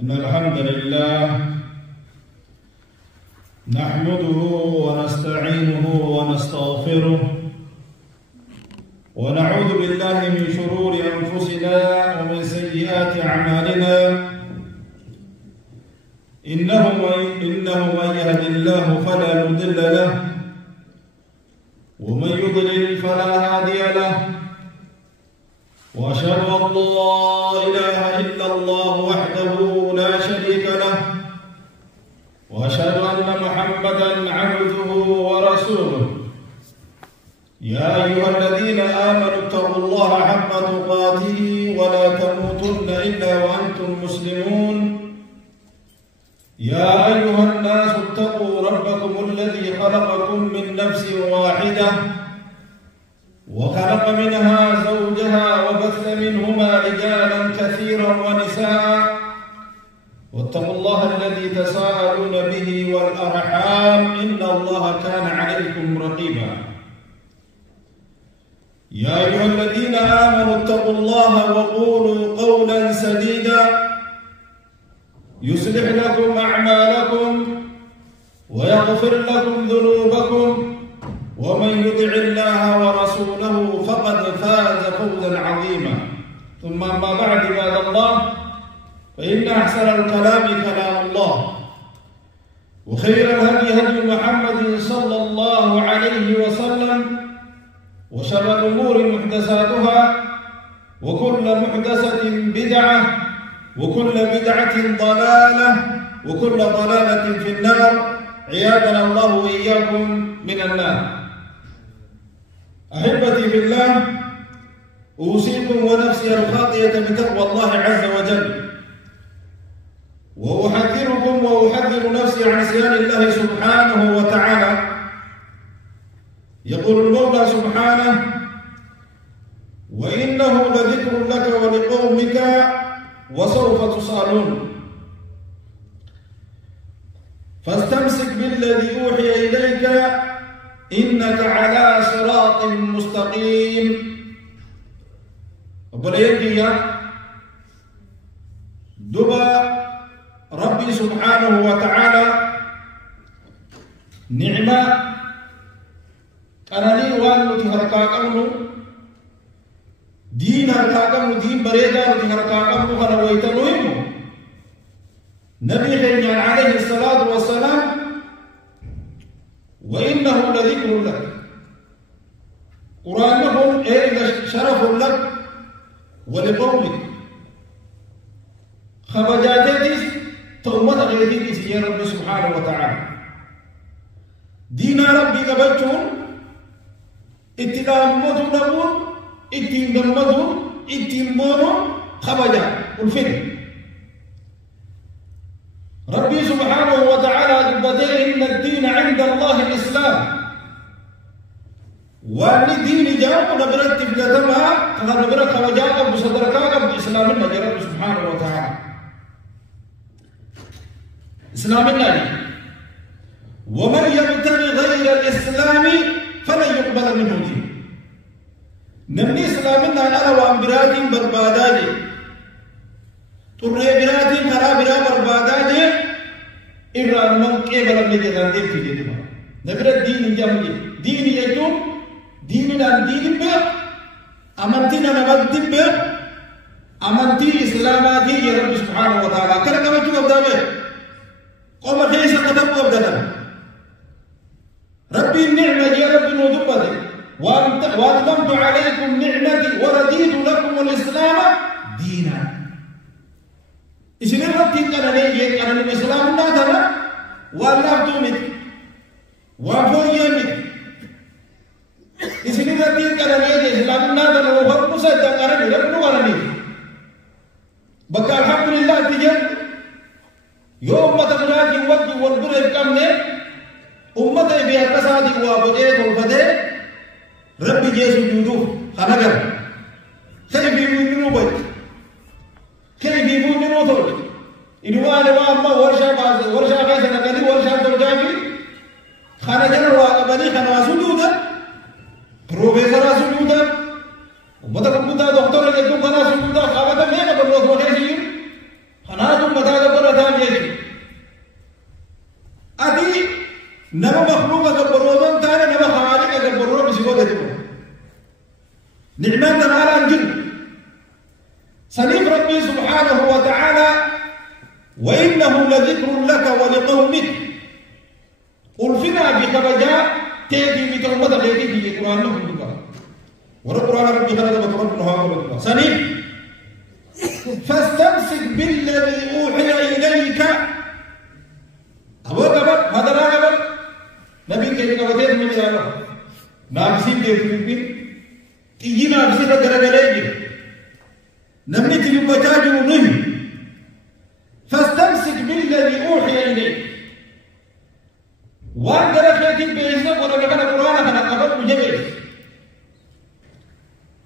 إن الحمد لله نحمده ونستعينه ونستغفره ونعوذ بالله من شرور أنفسنا ومن سيئات أعمالنا إنه من يهد الله فلا مضل له ومن يضلل فلا هادي له وأشهد أن لا إله إلا الله وحده لا شريك له وأشهد أن محمدًا عبده ورسوله يا أيها الذين آمنوا اتقوا الله حق تقاته ولا تموتن إلا وأنتم مسلمون يا أيها الناس اتقوا ربكم الذي خلقكم من نفس واحدة وخلق منها زوجها وبث منهما رجالا كثيرا ونساء واتقوا الله الذي تساءلون به والأرحام إن الله كان عليكم رقيبا يا أيها الذين آمنوا اتقوا الله وقولوا قولا سديدا يصلح لكم أعمالكم ويغفر لكم ذنوبكم ومن يطع الله ورسوله فقد فاز فوزا عظيما ثم أما بعد عباد الله فإن أحسن الكلام كلام الله وخير الهدي هدي محمد صلى الله عليه وسلم وشر الأمور محدثاتها وكل محدثة بدعة وكل بدعة ضلالة وكل ضلالة في النار عياذنا الله وإياكم من النار. أحبتي في الله أوصيكم ونفسي الخاطئة بتقوى الله عز وجل وأحذركم وأحذر نفسي عن عصيان الله سبحانه وتعالى. يقول المولى سبحانه وإنه لذكر لك ولقومك وسوف تسألون فاستمسك بالذي أوحي إليك إنك على صراط مستقيم. وبليكي دبا ربي سبحانه وتعالى نعمة أنا لي وأن تهركاكم دين هركاكم دين بريدا تهركاكم فنويتنوهم نبي خير عليه الصلاة والسلام وإنه لذكر لك قرآنهم شرف لك ولقومك خبجاتيس تومت غيريس يا رب سبحانه وتعالى دين ربي قبلتون اتقامتون نبون اتنقمتون اتنبونون خبجات والفن ربي سبحانه وتعالى بدأ إن الدين عند الله الإسلام وأن الدين جاء ونبرت تبلتما ونبرت خوجاك بصدركاك بإسلام الله رب سبحانه وتعالى إسلام الله ومن يبتغي غير الإسلام فلن يقبل منه دين نمني إسلامنا أنا وأمبرات برباداجي turree biraatiin karaa biraa barbaadaa jee irraan manqee balamne jedhaan deemti jedhama. Nabira diini jamje diini jechuun diinidhaan diinin beeku amantii namatti beeku amantii islaamaatii ya rabbi subhaanahu wa ta'ala akkana qabachuu qabdaa beeku qofa keessa qatamuu qabdatan. Rabbiin nicma jee rabbi nuu dubbate وأتممت عليكم نعمتي ورضيت لكم الإسلام دينا. إسمين ربطين كان ليه كان الإسلام ناتنا والله تومت وفوجمت إسمين ربطين كان ليه الإسلام ناتنا وفرق مسجد كان ليه ربنا ولا ليه بقى الحمد لله تجد يوم ما تبناك وجه والبر كامل أمة بيركساتي وابدأ والبدأ ربي جيسو جودوف خنقر كيف يمينو بيت كيف يمينو طول إنوانا وأما ورشا غيث نقدي ورشا ترجافي خنجر وقبلي خنوا سجودا بروفيسور سجودا ومتى كنت دكتور يدوم خنا سجودا خابتا مينا بروف وخيسي خنا دم متى نما مخلوق قبرودن تاني نما خالق قبرودن بسيقول يدبو نعمان تنالا انجل سليم ربي سبحانه وتعالى وإنه لذكر لك ولقومك قل فينا بكبجاء تيجي بتومة غيري في القرآن لكم بك ورقرآن ربي خلق بطرق نهار سليم فاستمسك بالذي أوحي إليك أبو كبر هذا لا كبر نبي كيف كبتين من الله نابسين كيف كبير تيجي نابسين رجل نمني تجيب بتاجي ونهي فاستمسك بالذي أوحي إليك وان درخلتي بيزنك ولا كان القرآن كان قبل مجبس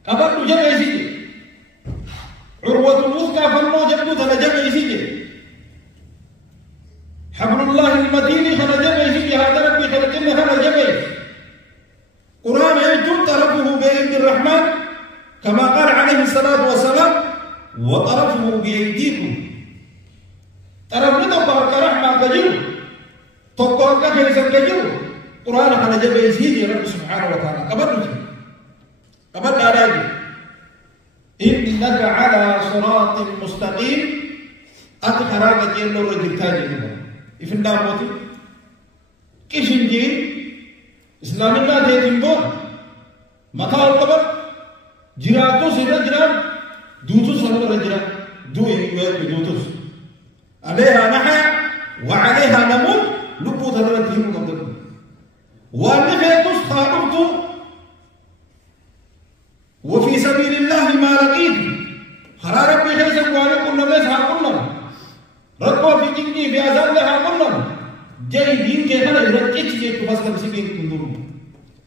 قبل مجبس عروة الوثقى فلو جبت أنا جبس حبل الله المتين خنا جبس هذا ربي خلقنا خنا جبس قرآن يجب طرفه بيد الرحمن كما قال عليه الصلاة والسلام وطرفه بأيديكم طرفنا بارك رحمة كجيو توقعك كيف كجيو قرآن خنا جبس يا رب سبحانه وتعالى قبل أراجع إنك على صراط مستقيم أتخراج يلو رجل تاجي إفن داموتي كيشنجي إسلام الله تيتمبون مكا القبر جراتو سيدا جرات دوتو سنور جرات دوتوس عليها نحيا وعليها نموت لبو تدرت هيمو قبضكم والنفيتوس خالبتو وفي سبيل الله ما لقيت خرار ربي خيسك وعليكم نبيس هاكونا ركوا في جنجي في أزال لها كنا جاي دين كي خلا يرتكي جي تفاسك بسيبين كندورو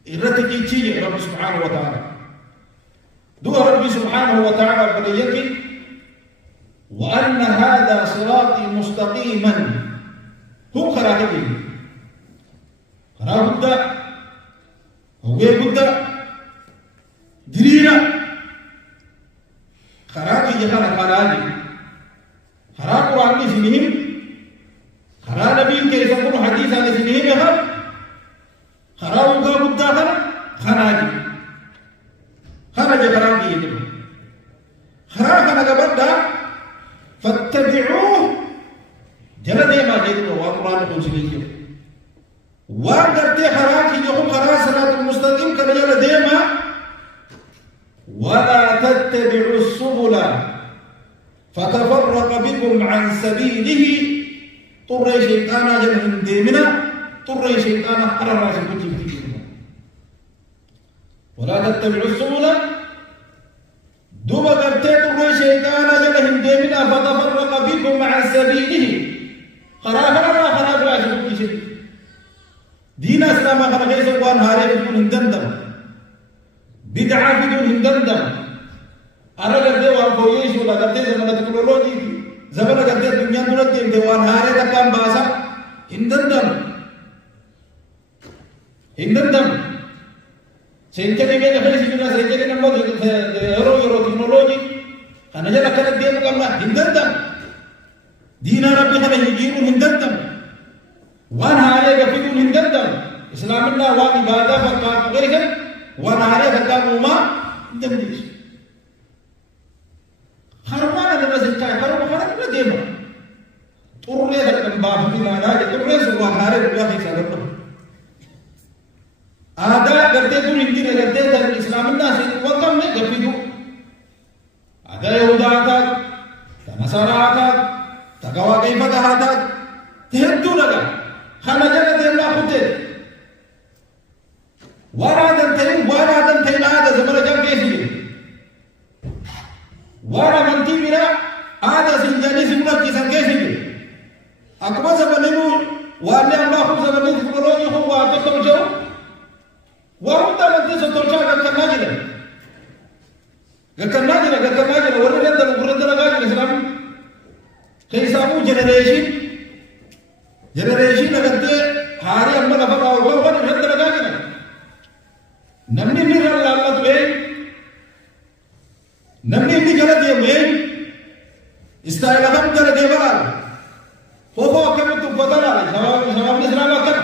يرتكي جي رب سبحانه وتعالى دو ربي سبحانه وتعالى بليكي وأن هذا صراطي مستقيما هو خراجي خراج بدا هو بدا درينا خراجي جهنا خراجي خراب قرآن کی سنیم خراب نبی کے سکون حدیث آنے سنیم ہے خراب کا مدعا کر خراجی خراجی خراجی یہ خراب کا نگبردہ فاتبعوه جلدے ما جیدو وقرآن کو سنیم وان کرتے خراب کی جو خراب صراط المستقیم کر جلدے ما ولا تتبعوا السبل فتفرق بكم عن سبيله طر شيطانا جنهم ديمنا طر شيطانا حرر راسكم تبتكين ولا تتبعوا السبل دوبا قرتي طر شيطانا جنهم ديمنا فتفرق بكم عن سبيله خراب راسكم تبتكين دين اسلام خرق يسوان هاري بدون هندندم بدعا بدون هندندم أنا قدي وان كويس ولا قدي زمان التكنولوجي زمان قدي الدنيا دولت دي وان هاري تكام باسا هندندم سنتي كي جهل سيجنا سنتي نمبر يورو تكنولوجي أنا جل أكلت دي مكمل هندندم دين ربي هذا يجيبون هندندم وان هاري كفيدون هندندم إسلام الله وان إبادة فكان غيره وان هاري تكام وما هندندم خربانة لمزيكا خربانة خربانة ديما طرلي ذلك بابتي لانا طرلي سوى خارج الله سلام هذا قرتي دون هندي قرتي دون الإسلام الناس وكم من قرتي هذا يهودا هذا تنصارى هذا تقوى كيف هذا تهدو لك خنا جل دين لا خدت وارادن تين هذا زمر جم كيسي وانا منتي بنا هذا سنجاني سمرة كيسان كيسي أكبر زمانه وأن الله خب زمانه تكنولوجي هو وعطي ترجو وعطي منتي سترجع كالناجلة ورد دل ورد لغاجل إسلام كيسامو جنريشن أغدي هاري أما لفقا وغوغا ورد لغاجل نمني نير الله تبين نمني اللي جلد يمين استايل أخم جلد يبرال هو كم تبطل على جواب الإسلام أكبر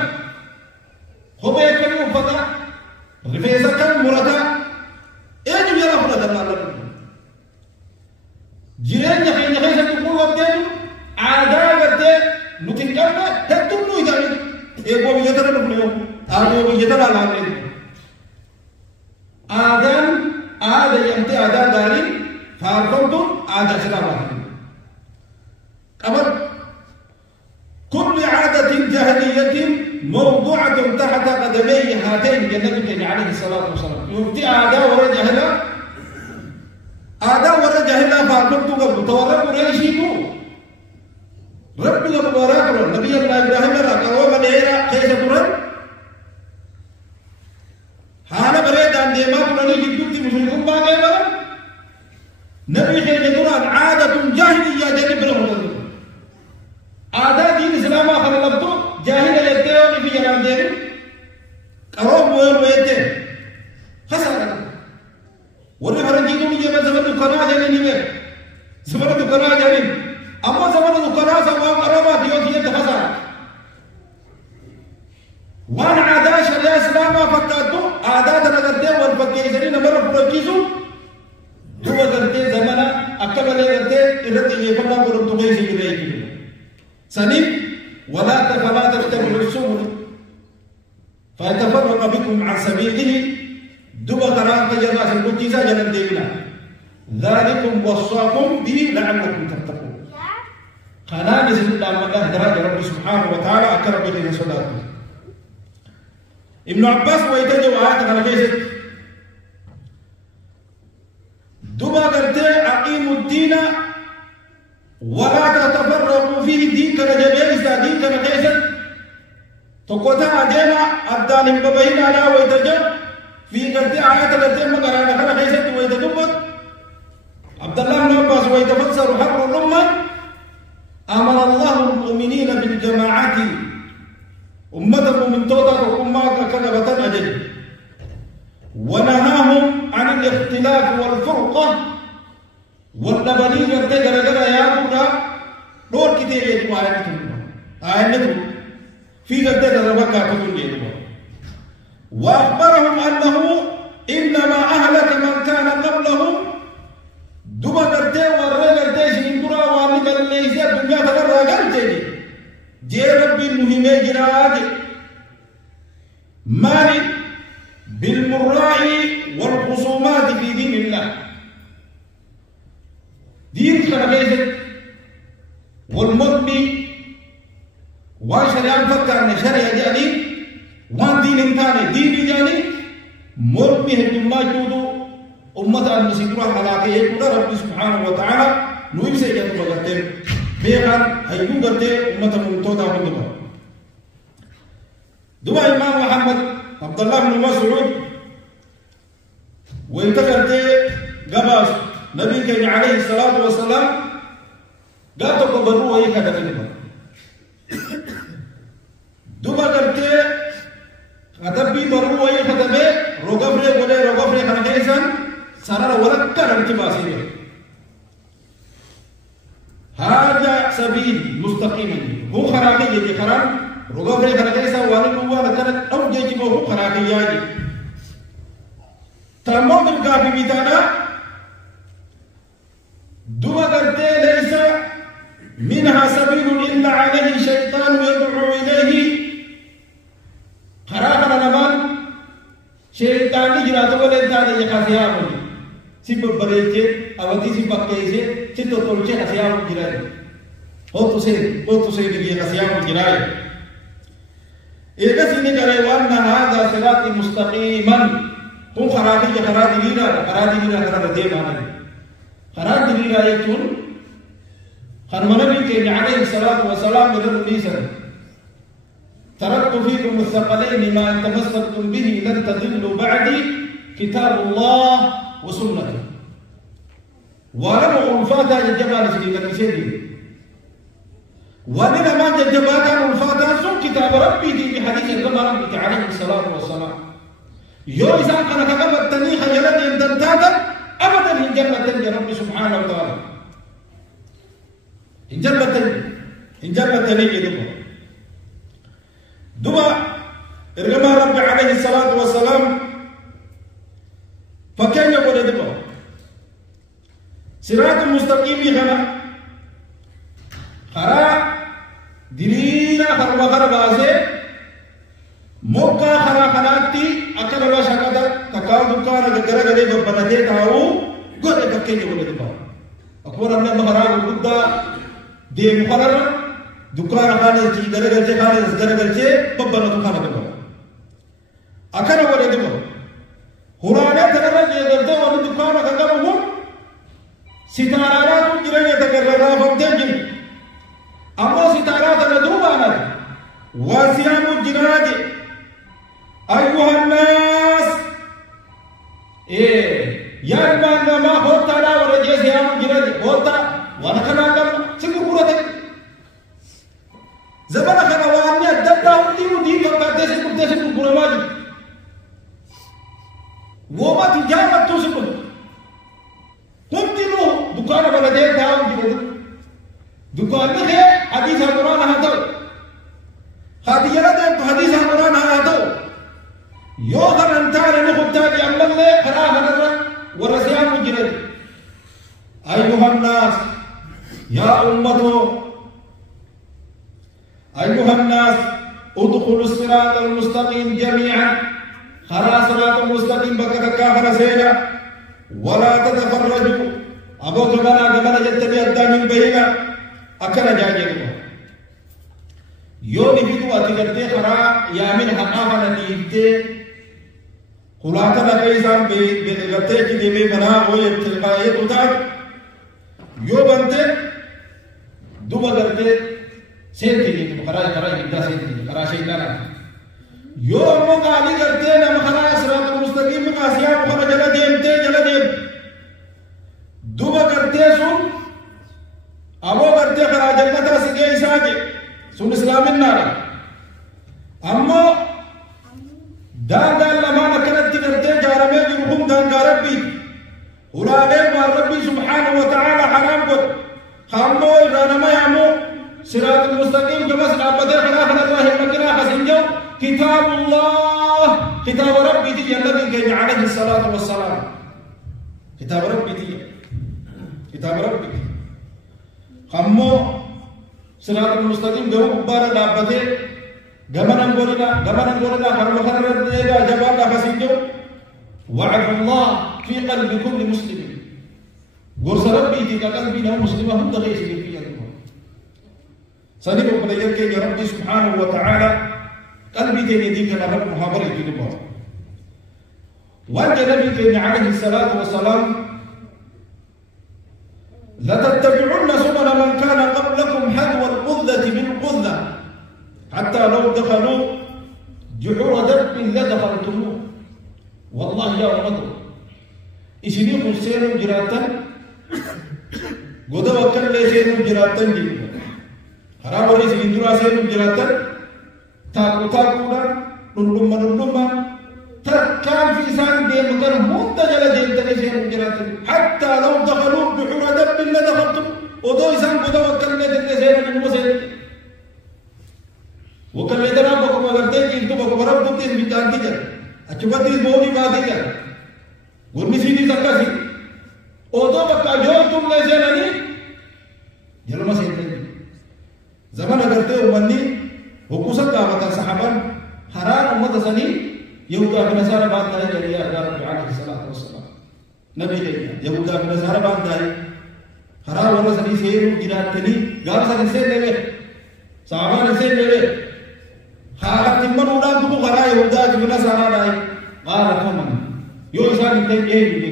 كنا هتدونو إذا إيه هو بيجتنا نقولهم هو بيجتنا لامين آدم يمتى آدم داري فارقمتم آدم سلامات أمر كل عادة جاهلية موضوعة تحت قدمي هاتين النبي عليه الصلاة والسلام يمتى آدم ورجهلا آدم ورجهلا فارقمتم تورق ريشيكو ربنا مبارك له نبي الله إبراهيم رأوا من إيرا كيف تقول هذا بريد عن ديما كلني جدتي مسلمون باقي بلا نبي كيف تقول عادة جاهلية جانب بلهم عادة دين الإسلام آخر لبتو جاهلية يتيون في جنان دين كروب وين ويتين خسارة ولا فرنجيتو مجھے زمن دکھنا جانے نہیں زمن دکھنا جانے أما زمان دكانا سواء قرابة يوتي يتخسر وان عادة شريعة إسلام فتاتو عادات نغرتي والفكيسرين مرة فرجيزو هو غرتي زمانا أكمل غرتي إرتي يفما قرم تغيسي إليك سنين ولا تتبعوا السبل فيتفرق بكم عن سبيله دبا قرام تجرى سنبتيزا جنن ديبنا ذلكم وصاكم به لعلكم تتقون خنا نزل الله من الله درجة رب سبحانه وتعالى أكرم به صلاته ابن عباس ويتجو آيات على جيسد دبا قرتي أقيموا الدين ولا تتفرقوا فيه دين كنجبه إذا دين كنجيسد تقوتا أدينا أبدالهم ببين على ويتجو في قرتي آيات قرتي مقرانا كنجيسد ويتجبت عبد الله بن عباس ويتفسر حق الأمة أمر الله المؤمنين بالجماعات أمتهم من توضع أمة كذبة أجل ونهاهم عن الاختلاف والفرقة والنبنين يرتجل لنا يا أبونا نور كتير يجب آياتهم في قدر ربك فتن وأخبرهم أنه إنما أهلك من كان قبلهم دوبا قرتي ورّا قرتي شنقرا واني بالليسي الدنيا تقرّا قرتي جي ربي المهمة جراد مالي بالمراء والخصومات في دين الله دين خلقيت والمرمي وشريعة فكر أن شريعة جاني وان دين انتاني دين جاني مرمي هدوما جودو أمة المسيطرة حلاقة يقول رب سبحانه وتعالى نويب سيجاد بغتين بيغان هيدو غتين أمة المنتوضة من دبا دبا إمام محمد عبد الله بن مسعود وانتقلت قباس نبي كان عليه الصلاة والسلام قاتل قبروا ويكا دفنبا دبا قلت أتبي بروا ويكا دفن رغفري ولي رغفري خنقيسان سرر وركر انتباسيه هذا سبيل مستقيم هو خراقي يجي خرام رغفري خنقيسا والي هو لكنت أو جيجي هو خراقي يجي تمام الكافي بيتانا دوا قرتي ليس منها سبيل إلا عليه شيطان يدعو إليه خراقنا نمان شيطان جراته ولدان يخافيها مني سيب بريجة أودي سيب بكيجة تدو تولجة خافيها من جراي هو تسين دي خافيها من جراي إذا سيني كريوان هذا صراط مستقيما هم خراقي خراقي لينا خراقي ديمانا خراقي لينا يكون خرمنا بك عليه الصلاة والسلام بدر نيسا تركت فيكم الثقلين ما إن تمسكتم به لن تضلوا بعدي كتاب الله وسنته ولم ألفاتا الجبال سيدي المسيدي ولنا ما جباتا ألفاتا سن كتاب ربي دي بحديث كما ربك عليه الصلاة والسلام يوم إذا كان كتب التنيخ يلد يندنتاتا أبدا من جنة ربي سبحانه وتعالى إن جنة يدبر دبا إرغم ربي عليه الصلاة والسلام فكان يقول دبا صراط المستقيم خنا خرا دليل خربا خرباسه موكا خرا خراتي أكل واشا كذا تكاو دكان غير غير ببنته تاو غير بكين يقول دبا أكبر أن مهرا غودا دي مخرر دكان خانة تي غير غير خانة غير غير ببنته دكان دبا أكل ولا دبا هرانا تكرر جدته ولا دكان كذا بقول ستارة تجري تكرر فبتجي أما ستارة تندوبانا وسيام الجناد أيها الناس يا ربنا ما هوتا لا ورجع سيام الجناد هوتا وانا كنا كم سكبرة زمان كنا واني أدبنا ودي ودي كبرت سكبرة ماجي وما تجارة توسكون كنتينو دكان بلديه داو جنود دكان ده حديث القرآن هذا هذه يلدن حديث القرآن هذا يوغن انتار نخبتاك أمم لي خراها نرى ورسيان مجرد أيها الناس يا أمته أيها الناس ادخلوا الصراط المستقيم جميعا خرا صراط المستقيم بكتكا خرسينا ولا تتفرجوا أبو كمانا جتبي أدى من بينا أكنا جاجينا يوم يبدو أتكلم خرا يامين حقاها نتيجة خلاصة لكيسان بنغتة كديمي بنا هو يتلقائي تطاق يوم أنت دوبا غرتة سينتي خرا يبدا سينتي خرا شيطانا يوم مقالي غرتة نم خرا صراط المستقيم قاسيا خرا جلا ديم دوبا غرتة سون أبو غرتة خرا جنة سجى إساجي سون إسلام النار أما دان لما نكرت غرتة جارمي جرهم دان ربي ورانه ما ربي سبحانه وتعالى حرام قد خامو رانما يامو صراط المستقيم كما سنابته خلا الله مكنا حسنجو كتاب الله كتاب ربي دي النبي كان عليه الصلاة والسلام كتاب ربي دي كتاب ربي خامو صراط المستقيم جو بارا دابته غمنان غورنا حرم خرر ديغا جبال حسنجو وعد الله في قلب كل مسلم غرس ربي دي قلبي له مسلمه هم تغيش في صديق بلير كي يا ربي سبحانه وتعالى قلبي تاني دي كان رب محاضر يجيب وانت نبي كي عليه الصلاة والسلام لتتبعن سنن من كان قبلكم حذو القذة بالقذة حتى لو دخلوا جحور دب لدخلتموه والله يا أمته إسني حسين جراتا غدا وكل لسين جراتا جي خراب ولي سيندرا سين جراتا تاكونا نلما تركان في سان دي مكان منتجل جلد سين جراتا حتى لو دخلوا بحور دب لدخلتم ودو إسان غدا وكل لسين المسين وكل لدنا بكم أغرتين جيلتو بكم ربطين بيتان تجر أشوفت بوني بادية ورمسيدي سكاسي أوتو بكا جول تم لسناني جلما سيدنا زمان أغرتين ومني وقوسا قامتا صحابا حرار أمت سني يهودا بنسارة بان داري جريا أغار عليه الصلاة والسلام نبي جريا يهودا بنسارة بان داري حرار ولا سني سيرو جناتني غار سني سير لبه صحابا سير لبه حالات تمن ودان تو غرا يهودا جبنا سارا داي قال كمن يوسان تي اي دي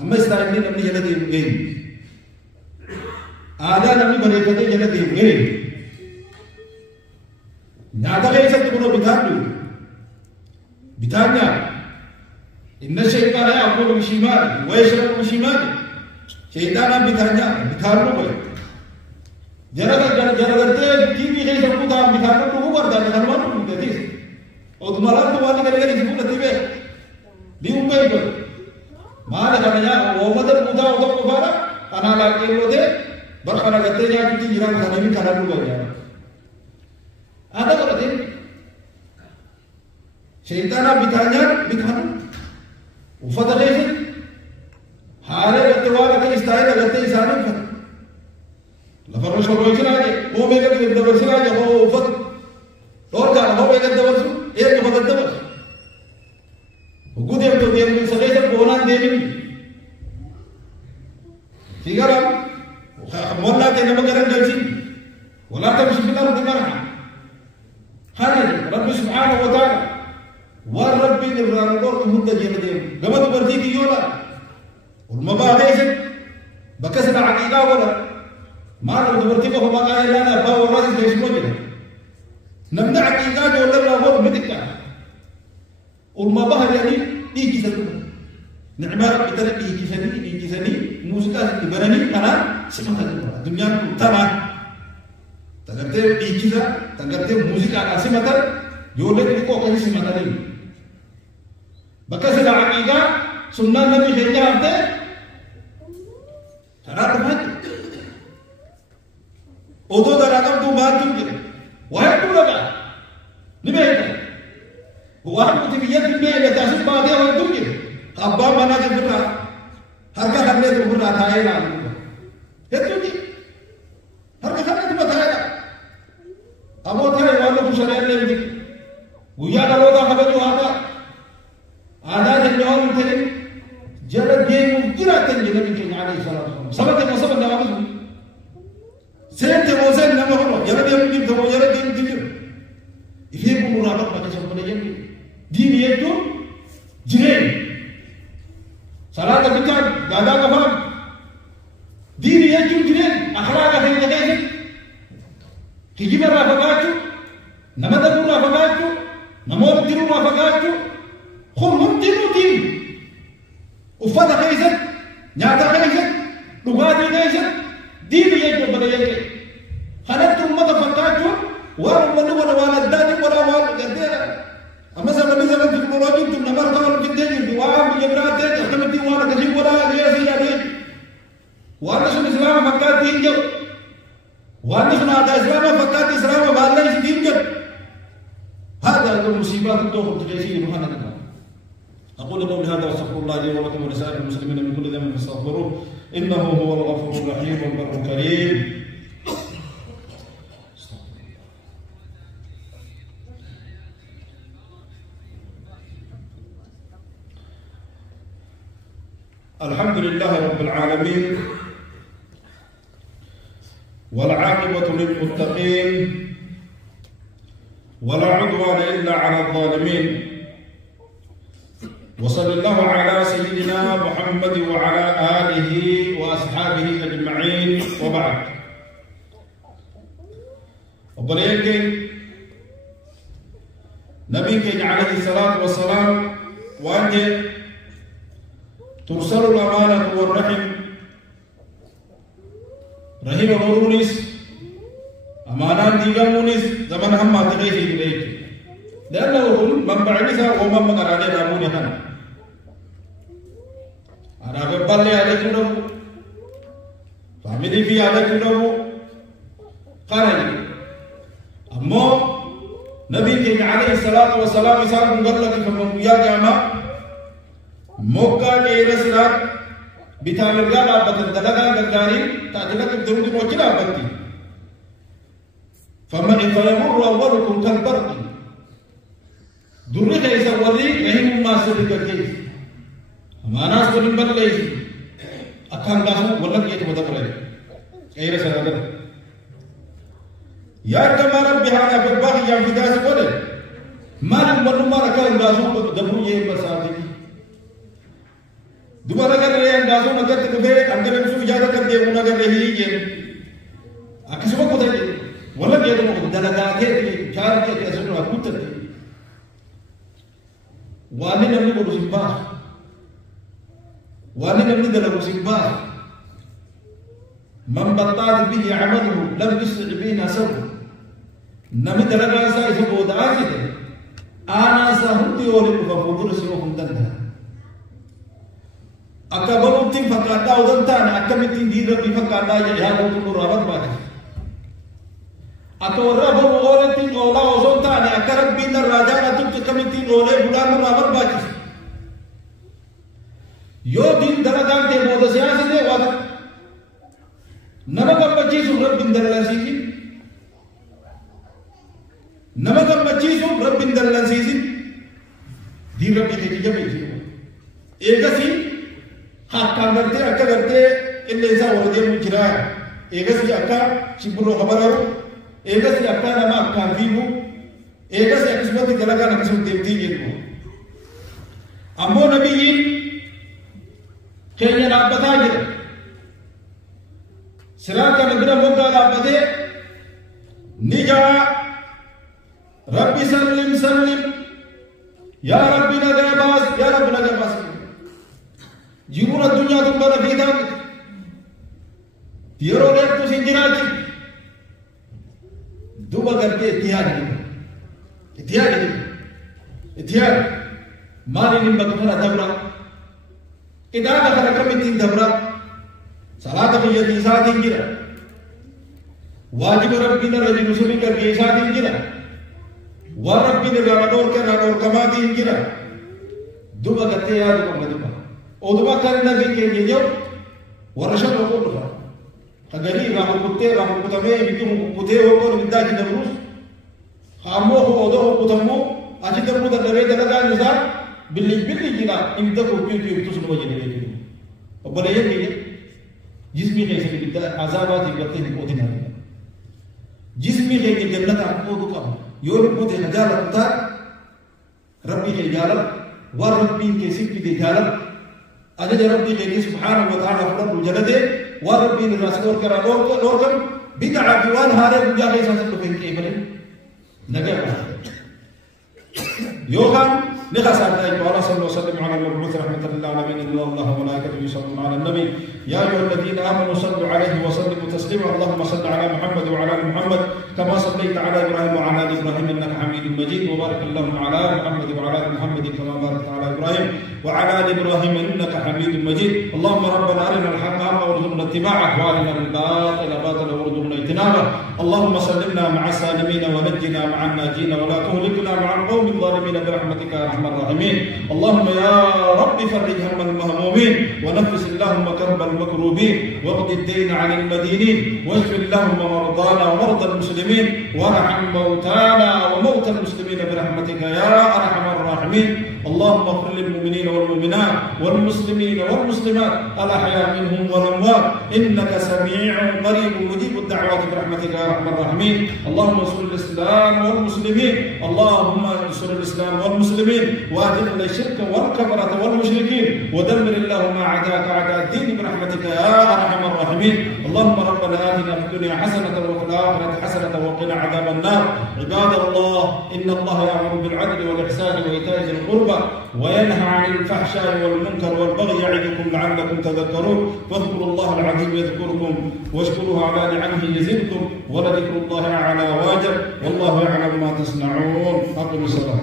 اما استايني نبني جلدي اي آدا نبني بريكته جلدي اي نادا ليس تكونو بتانيا ان الشيطان ياكل بشمال ويشرب بشمال شيطان بتانيا جرا करते टीवी के सब कुछ आप दिखाते तो वो करता है धर्म तो देती है और तुम्हारा तो वाली करेगा नहीं कुछ देती है लीव पे तो मार करना वो मदर पूजा होता को बारा खाना लाके वो दे बरखाना करते जा कि जिरा खाने में खाना डूब गया आधा करते शैतान बिथाना उफत है हारे करते वाला के स्टाइल करते इंसान تفرش الرويشنا هو ميجا الدبرسنا هو فت أرجع هو ميجا الدبرسو إيه كم الدبرس وجود يوم تودي من سجاير بونان ديمين في كلام ولا تنا مكان جالسين ولا تمشي في الأرض مرحا هذا رب سبحانه وتعالى والرب الرانقور كمدة جمدين قبل برتيك يولا والمبادئ بكسر عقيدة ولا ما لو برتيك هو ما قال لنا باو الراس ليش موجود نمنع عقيدة ولا هو مدكا والمبادئ يعني إيجي سنو نعمار بترى إيجي سني موسيقى تبرني أنا سمعت الدنيا تمام تقدر إيجي ذا تقدر موسيقى سمعت يولد لكو كذي سمعت لي بكسر عقيدة سنة النبي جيجا أبدا ترى تمام أودو دراكم تو بات تقول واحد تقول لك نبيه واحد كتبيات بالبيع لتاسف بعدها واحد تقول أبا منا جبنا هرجع خلنا تقولنا ثايلا هتقولي هرجع خلنا تبغى ثايلا أبو ثاي والله كشري اللي بدي ويا كلو ده خبر جو هذا جنون تلين جرى جيم كيرا تنجي نبي كي عليه الصلاة والسلام سبب المصاب النوابغ سنت موسى نما هو جرى جيم تبغى جرى جيم تجيب يفيد مرابط ما تشوف ولا جيم دين يجو جرين صلاة بتاعك دادا كفام دين يجو جرين أخلاق هي جرين كيجي برا فقاتو نما تقول فقاتو نمور دينو فقاتو خلهم دين وفدا خيزت نياتا خيزت لغاتي خيزت دين يجو بدا يجي خلت أمة فقاتو ورمنا ولا والدات ولا والدات أما زمان تكنولوجيا تنمر كمان في الدنيا دوام بجبرات تكمل وانا كذي ولا ليه سيا ليه وانا شو الإسلام فكات دين جو وانا شو هذا الإسلام فكات الإسلام بالله دين جو هذا المصيبات الدوخ تجسيد مهنا أقول قولي هذا واستغفر الله لي ولكم ولسائر المسلمين من كل ذنب فاستغفروه إنه هو الغفور الرحيم والبر الكريم. الحمد لله رب العالمين والعاقبة للمتقين ولا عدوان إلا على الظالمين وصلى الله على سيدنا محمد وعلى آله وأصحابه أجمعين وبعد وبريك نبيك عليه الصلاة والسلام وأنت ترسل الأمانة والرحم رحم مرونيس أمانات ديجامونيس زمن هم ما تغيث إليك لأنه من بعدها ومن مقرانه رامون يهان أنا ببالي عليك له فاميلي في عليك له قارن أما نبي عليه الصلاة والسلام يسال من قبلك فمن يا جماعة موكا كيرسلات بتعلقان أبدا دلقا غاري تعلقك الدرود موكلا أبدي فمن فيمر أولكم كالبرق دري كيس ولي يهم ما سبق كيس ما ناس بدون بدليس أكان داسو ولا كيت مدبره كيرسلات يا كمان بهذا بالباقي يا فداس ولا ما نمر ما ركان داسو دبو يبصادي دوباره कर रहे हैं दासों नगर के दुबे अंदर में सुविधा कर दे उन अगर रही ये अक्सर को बताइए वल्ला ये तो दलगा थे चार के कैसे तो अकुत थे वाले नम्नी को सिंबा वाले नम्नी दलगा सिंबा من بطال به عمله لم يسرع به نسبه نمي دلगा सा इसे बहुत आगे थे आना सा होती और बबूर से वो हम दंदा akabaru tim fakata udantana akamitin dira bi fakata ya ya ko rabat ba akawra bo ole tin ola ozontana akarab bin raja atum kamitin ole budan rabat ba yo din daragan te bodo siyasi de wada nama babbaji gammachiisuuf rabbiin dallansiisin nama gammachiisuuf rabbiin dallansiisin diin rabbii keenya jabeessu eegasii akkaan gartee akka gartee qilleensaa wal deemu jira eegasii akka shibbirroo kabararu eegasii akka nama akkaan fiigu eegasii akkasumatti dalagaan akkasuma deemtii jedhu ammoo nabiyyiin keenya dhaabbataa jira siraa kana bira moggaa dhaabbatee ni jaa rabbi sallim sallim yaa rabbi nagaa baas yaa rabbi nagaa baas jiruun addunyaa kun bara fiitaa yeroo dheertuu sin jiraachi duba gartee itti yaadi maaliin hin bakka kana dabra idaana kana kamittiin dabra salaata biyyattii isaatiin jira waajiba rabbiin irra jiru sirrii gagee isaatiin jira waan rabbiin irraa dhoorkamaatiin jira duba gartee yaadu qabna duba oduma kan nabi keenya jedhu warra shan tokko dhufa kagarii irraa hukkutamee ibiddi hukkutee hokkoon ibiddaa achi dabrus ammoo odoo hukkutamuu achi dabruu dadhabee dalagaan isaa billi jira ibidda kurbiitu ibtus numa jedhee obboleeyyan keenya jismii keessa ibidda azaabaatiif gartee hin qootinaa jismii keenya jannataan qoodu qaba yoo lubbuu teenya jaalatu taate rabbii kee jaalala waan rabbiin kee siffite jaalala ajaja rabbii kee subhaanahu wa ta'ala fudhadhu jalate waan rabbiin irraa si dhoorgamu bid'aa fi waan haaraa guyyaa keessaa isa dhufe hin qeebaleen nagaa يوغان نخسر ذلك وعلى صلى الله وسلم على المبعوث رحمة للعالمين إن الله وملائكته يصلون على النبي يا أيها الذين آمنوا صلوا عليه وسلموا تسليما اللهم صل على محمد وعلى آل محمد كما صليت على إبراهيم وعلى آل إبراهيم إنك حميد مجيد وبارك اللهم على محمد وعلى آل محمد كما باركت على إبراهيم وعلى آل إبراهيم إنك حميد مجيد اللهم ربنا أرنا الحق حقا وارزقنا اتباعه وأرنا الباطل باطلا وارزقنا اجتنابه اللهم سلمنا مع السالمين ونجنا مع الناجين ولا تهلكنا مع القوم الظالمين برحمتك يا أرحم الراحمين اللهم يا رب فرج هم المهمومين ونفس اللهم كرب المكروبين واقض الدين عن المدينين واشف اللهم مرضانا ومرضى المسلمين وارحم موتانا وموتى المسلمين برحمتك يا أرحم الراحمين اللهم اغفر للمؤمنين والمؤمنات والمسلمين والمسلمات الأحياء منهم والأموات إنك سميع قريب مجيب الدعوات برحمتك يا أرحم الراحمين اللهم انصر الإسلام والمسلمين اللهم انصر الإسلام والمسلمين وأذل الشرك والكفرة والمشركين ودمر اللهم أعداءك أعداء الدين برحمتك يا أرحم الراحمين اللهم ربنا آتنا في الدنيا حسنة وفي الآخرة حسنة وقنا عذاب النار عباد الله إن الله يأمر بالعدل والإحسان وإيتاء ذي القربى وينهى عن الفحشاء والمنكر والبغي يعظكم لعلكم تذكرون فاذكروا الله العظيم يذكركم واشكروه على نعمه يزدكم ولذكر الله أعلى واجب والله يعلم ما تصنعون أقم الصلاة